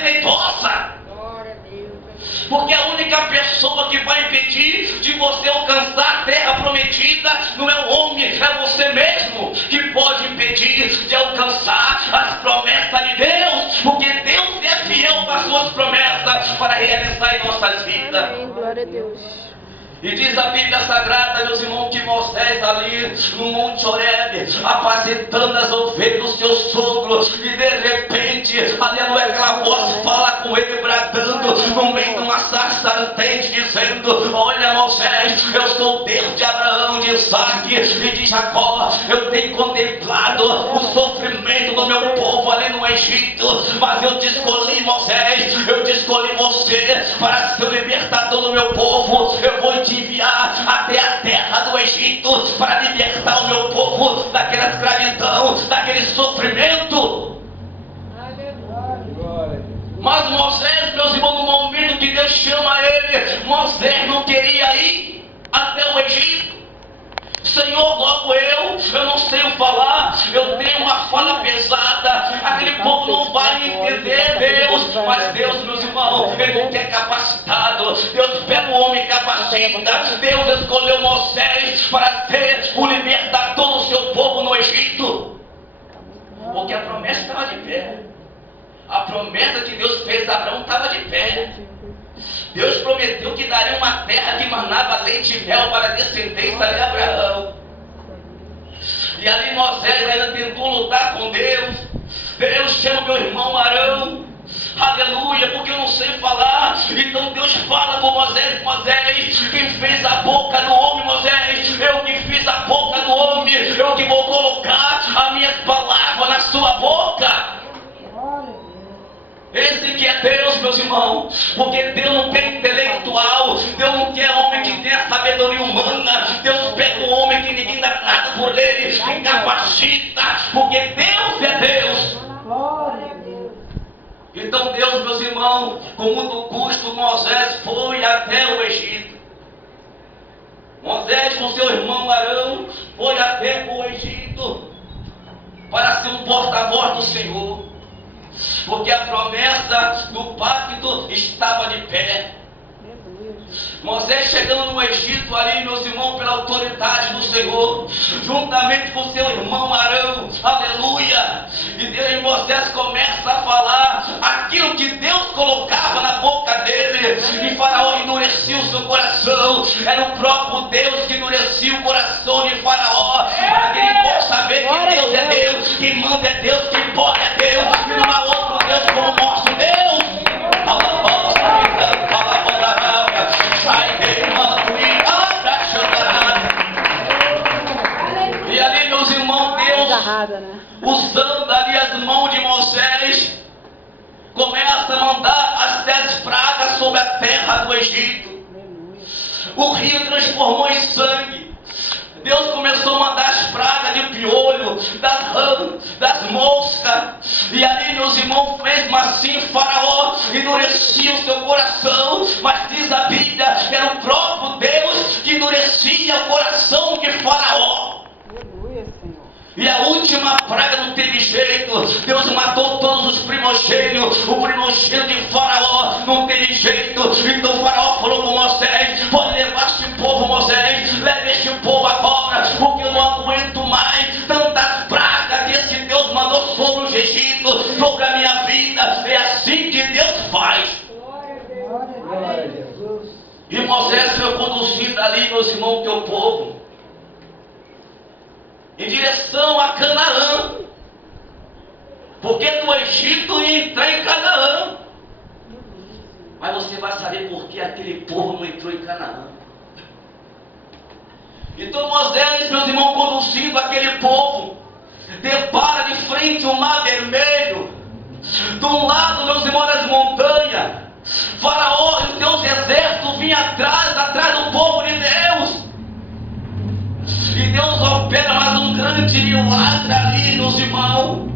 deleitosa. Porque a única pessoa que vai impedir de você alcançar a terra prometida não é o homem, é você mesmo que pode impedir de alcançar as promessas de Deus. Porque Deus é fiel com as suas promessas para realizar em nossas vidas. Amém, glória a Deus. E diz a Bíblia Sagrada, meus irmãos, que Moisés ali no Monte Horebe, apacentando as ovelhas do seu sogro, e de repente, aleluia, aquela voz fala com ele, bradando, no meio de uma sarça ardente, dizendo: olha, Moisés, eu sou o Deus de Abraão, de Isaac e de Jacó. Eu tenho contemplado o sofrimento do meu povo ali no Egito, mas eu te escolhi, Moisés, eu te escolhi você para ser o libertador do meu povo. Eu vou te enviar até a terra do Egito para libertar o meu povo daquela escravidão, daquele sofrimento. Mas Moisés, meus irmãos, no momento que Deus chama ele, Moisés não queria ir até o Egito. Senhor, logo eu não sei falar, eu tenho uma fala pesada, aquele povo não vai me entender, Deus. Mas Deus, meus irmãos, Ele não quer capacitado. Deus pega o homem e capacita. Deus escolheu Moisés para ser o libertador do seu povo no Egito, porque a promessa estava de pé. A promessa que Deus fez a Abraão estava de pé. Deus prometeu que daria uma terra que manava leite e mel para a descendência de Abraão. E ali Moisés ainda tentou lutar com Deus. Deus chama meu irmão Arão, aleluia, porque eu não sei falar. Então Deus fala com Moisés: Moisés, quem fez a boca do homem, Moisés, eu que fiz a boca do homem, eu que vou colocar as minhas palavras na sua boca. Esse que é Deus, meus irmãos, porque Deus não quer intelectual, Deus não quer homem que tenha sabedoria humana. Deus pega um homem que ninguém dá nada por ele e capacita, porque Deus é Deus. Então Deus, meus irmãos, com muito custo, Moisés foi até o Egito. Moisés com seu irmão Arão foi até o Egito para ser um porta-voz do Senhor, porque a promessa do pacto estava de pé. Moisés chegando no Egito ali, meus irmãos, pela autoridade do Senhor, juntamente com seu irmão Arão, aleluia. E Deus, Moisés começa a falar aquilo que Deus colocava na boca dele, e Faraó endurecia o seu coração. Era o próprio Deus que endurecia o coração de Faraó, para que ele possa saber que Deus é Deus, que manda é Deus, que pode é Deus, e não há outro Deus como o nosso Deus. E ali, meus irmãos, Deus, usando ali as mãos de Moisés, começa a mandar as 10 pragas sobre a terra do Egito. O rio transformou em sangue. Deus começou a mandar as pragas de piolho, das rãs, das moscas. E ali, meus irmãos, mesmo assim Faraó endurecia o seu coração. Mas diz a Bíblia que era o próprio Deus que endurecia o coração de Faraó. E a última praga não teve jeito. Deus matou todos os primogênitos. O primogênito de Faraó não teve jeito. Então Faraó falou com Moisés: pode levar este povo, Moisés, leve este povo agora, porque eu não aguento mais tantas pragas que esse Deus mandou sobre os Egípcios, sobre a minha vida. É assim que Deus faz. E Moisés foi conduzido ali, meus irmãos, teu povo, em direção a Canaã, porque do Egito ia entrar em Canaã. Mas você vai saber por que aquele povo não entrou em Canaã. Então Moisés, meus irmãos, conduzindo aquele povo, depara de frente o Mar Vermelho. De um lado, meus irmãos, as montanhas. Faraó e os seus exércitos vinham atrás do povo de Deus. E Deus opera mais um grande milagre ali, meus irmãos.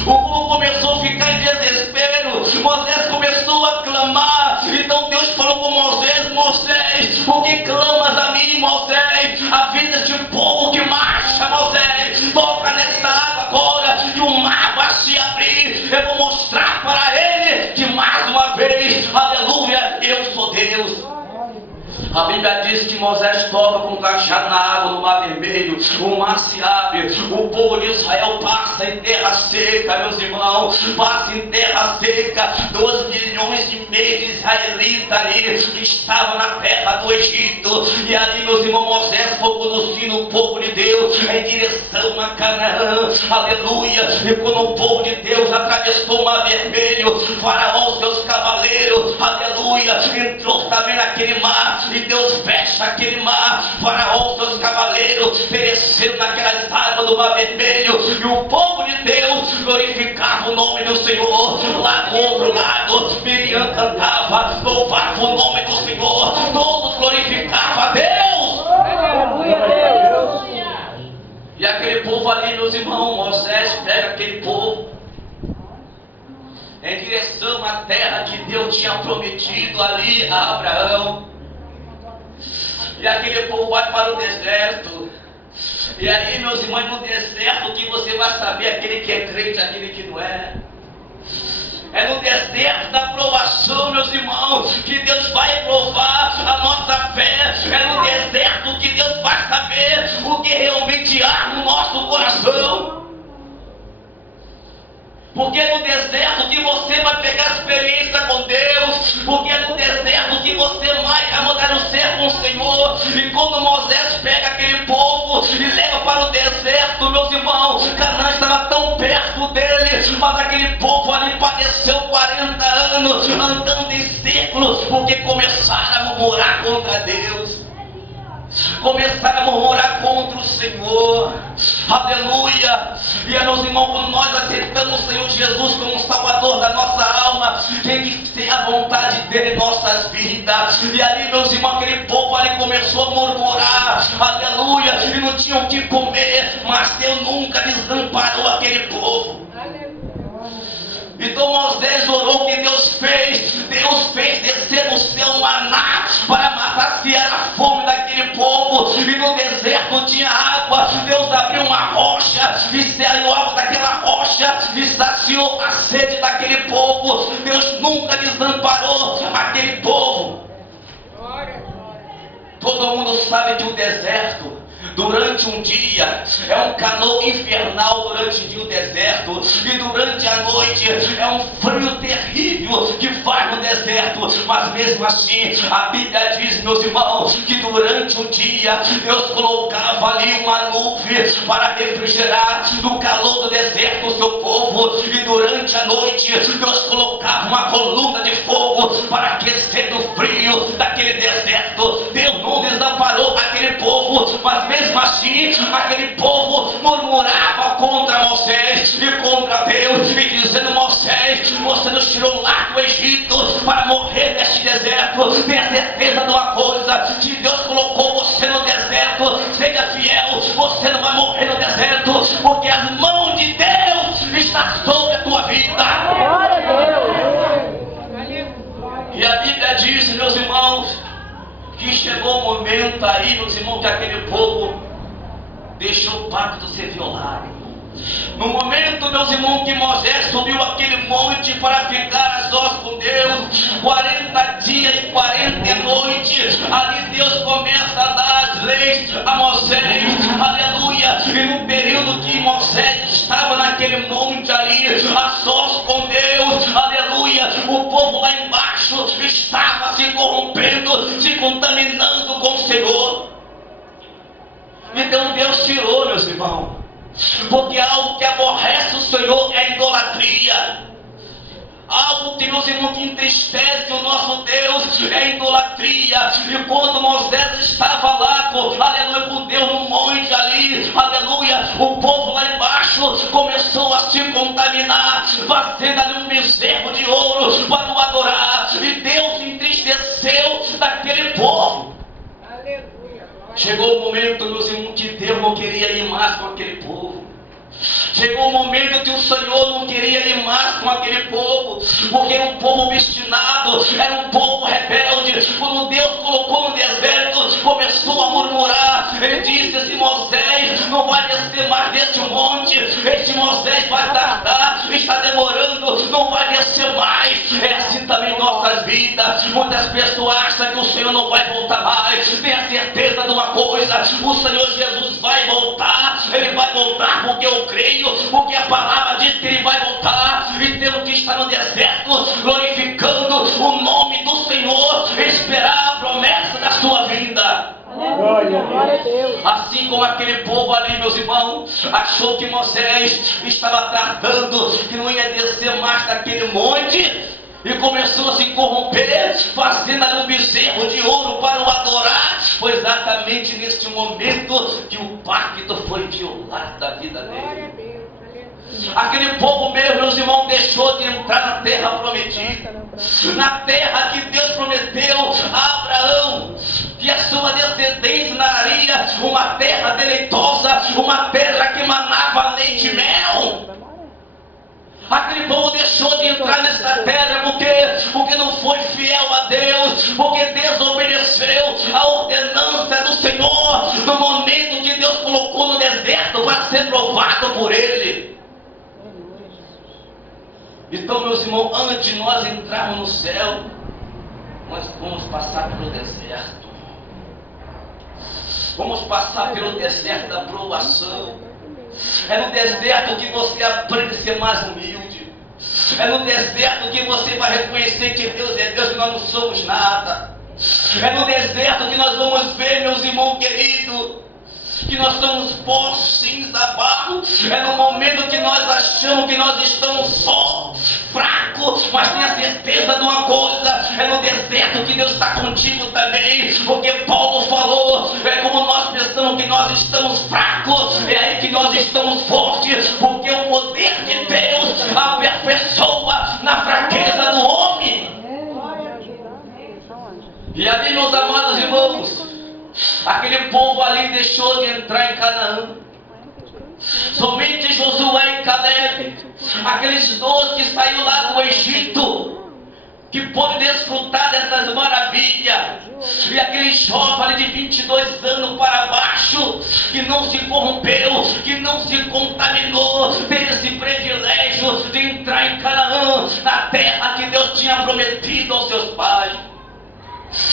O povo começou a ficar em desespero. Moisés começou a clamar. Então Deus falou com Moisés: Moisés, por que clamas a mim, Moisés? A vida de povo que marcha, Moisés. Toca nessa água agora, que o mar vai se abrir. Eu vou mostrar para ele que marcha o mar se abre, o povo de Israel passa em terra seca, meus irmãos, passa em terra seca. 12 milhões e meio de israelitas ali que estavam na terra do Egito, e ali, meus irmãos, Moisés foi conduzindo o povo de Deus em direção a Canaã, aleluia. E quando o povo de Deus atravessou o mar vermelho, Faraó, seus cavaleiros, aleluia, entrou também naquele mar, e Deus fecha aquele mar. Faraó, seus cavaleiros pereceram naquelas águas do mar vermelho, e o povo de Deus glorificava o nome do Senhor. Lá do outro lado, Miriam cantava, louvava o nome do Senhor, todos glorificavam a Deus. E aquele povo ali, meus irmãos, Moisés pega aquele povo em direção à terra que Deus tinha prometido ali a Abraão. E aquele povo vai para o deserto. E aí, meus irmãos, no deserto que você vai saber aquele que é crente, aquele que não é. É no deserto da provação, meus irmãos, que Deus vai provar a nossa fé. É no deserto que Deus vai saber o que realmente há no nosso coração. Porque é no deserto que você vai pegar experiência com Deus. Porque é no deserto que você vai amadurecer com o Senhor. E quando Moisés pega aquele povo e leva para o deserto, meus irmãos, Canaã estava tão perto dele, mas aquele povo ali padeceu 40 anos andando em círculos, porque começaram a murmurar contra Deus, começaram a murmurar contra o Senhor, aleluia. E meus irmãos, quando nós aceitamos o Senhor Jesus como Salvador da nossa alma, tem que ser a vontade dele em nossas vidas. E ali, meus irmãos, aquele povo ali começou a murmurar, aleluia, e não tinham o que comer, mas Deus nunca desamparou aquele povo. Então Moisés orou, que Deus fez descer do céu um maná para saciar a fome daquele povo. E no deserto tinha água, Deus abriu uma rocha e saiu água daquela rocha e saciou a sede daquele povo. Deus nunca desamparou aquele povo. Todo mundo sabe que o deserto, durante um dia, é um calor infernal durante o dia, o deserto. E durante a noite, é um frio terrível que faz no deserto. Mas mesmo assim, a Bíblia diz, meus irmãos, que durante o dia, Deus colocava ali uma nuvem para refrigerar do calor do deserto o seu povo. E durante a noite, Deus colocava uma coluna de fogo para aquecer do frio daquele deserto. Deus não desamparou aquele povo, mas mesmo assim, aquele povo murmurava contra Moisés e contra Deus, e dizendo: Moisés, você nos tirou lá do Egito para morrer neste deserto. Tenha certeza de uma coisa: se Deus colocou você no deserto, seja fiel, você não vai morrer no deserto, porque as mãos de Deus estão sobre a tua vida. Glória a Deus. E a Bíblia diz, meus irmãos, que chegou o momento aí, meus irmãos, que aquele povo deixou o pacto ser violado. No momento, meus irmãos, que Moisés subiu aquele monte para ficar a sós com Deus, 40 dias e 40 noites, ali Deus começa a dar as leis a Moisés, aleluia. E no período que Moisés estava naquele monte ali, a sós com Deus, aleluia, o povo lá embaixo estava se corrompendo, se contaminando com o Senhor. Então Deus tirou, meus irmãos, porque algo que aborrece o Senhor é a idolatria. Algo que, meus irmãos, que entristece o nosso Deus é a idolatria. E quando Moisés estava lá, aleluia, com Deus no monte ali, aleluia, o povo lá embaixo começou a se contaminar, fazendo ali um bezerro de ouro para o adorar. E Deus se entristeceu daquele povo. Chegou o momento, meus irmãos, que Deus não queria ir mais com aquele povo. Chegou o momento que o Senhor não queria ir mais com aquele povo, porque era um povo obstinado, era um povo rebelde. Quando Deus colocou no deserto, começou a murmurar. Ele disse: esse Moisés não vai descer mais desse monte, esse Moisés vai tardar, está demorando, não vai descer mais. É assim também em nossas vidas. Muitas pessoas acham que o Senhor não vai voltar mais. Tenha certeza de uma coisa: o Senhor Jesus vai voltar. ele vai voltar porque eu creio, porque a palavra diz que ele vai voltar, e temos que estar no deserto, glorificando o nome do Senhor, esperar a promessa da sua vinda. Glória a Deus. Assim como aquele povo ali, meus irmãos, achou que Moisés estava tardando, que não ia descer mais daquele monte, e começou a se corromper, fazendo ali um bezerro de ouro para o adorar. Foi exatamente neste momento que o pacto foi violado da vida dele. Aquele povo mesmo, meus irmãos, deixou de entrar na terra prometida, na terra que Deus prometeu a Abraão, que a sua descendência daria uma terra deleitosa, uma terra que manava leite e mel. Aquele povo deixou de entrar nessa terra porque não foi fiel a Deus, porque desobedeceu a ordenança do Senhor no momento que Deus colocou no deserto para ser provado por ele. Então, meus irmãos, antes de nós entrarmos no céu, nós vamos passar pelo deserto. Vamos passar pelo deserto da provação. É no deserto que você aprende a ser mais humilde. É no deserto que você vai reconhecer que Deus é Deus e nós não somos nada. É no deserto que nós vamos ver, meus irmãos queridos, que nós somos pó, cinza, barro. É no momento que nós achamos que nós estamos só, fracos, mas tem a certeza de uma coisa: é no deserto que Deus está contigo também, porque Paulo falou, é como nós pensamos que nós estamos fracos, é aí que nós estamos fortes, porque o poder de Deus aperfeiçoa na fraqueza do homem. E ali, meus amados irmãos, aquele povo ali deixou de entrar em Canaã. Somente Josué e Caleb, aqueles 12 que saíram lá do Egito, que pôde desfrutar dessas maravilhas, e aquele jovem ali de 22 anos para baixo, que não se corrompeu, que não se contaminou, teve esse privilégio de entrar em Canaã, na terra que Deus tinha prometido aos seus pais.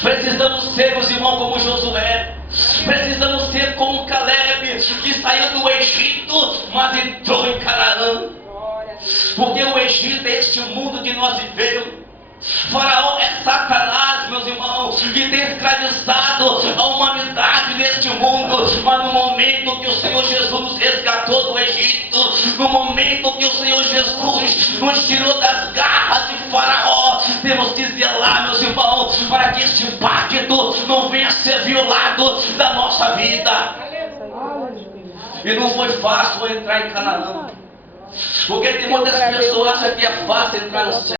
Precisamos ser, meus irmãos, como Josué. Precisamos ser como Caleb, que saiu do Egito, mas entrou em Canaã. Porque o Egito é este mundo que nós vivemos. Faraó é Satanás, meus irmãos, que tem escravizado a humanidade neste mundo. Mas no momento que o Senhor Jesus nos resgatou do Egito, no momento que o Senhor Jesus nos tirou das garras de Faraó, temos que zelar, meus irmãos, para que este pacto não venha a ser violado da nossa vida. E não foi fácil entrar em Canaã, porque tem muitas pessoas que acham que é fácil entrar no céu.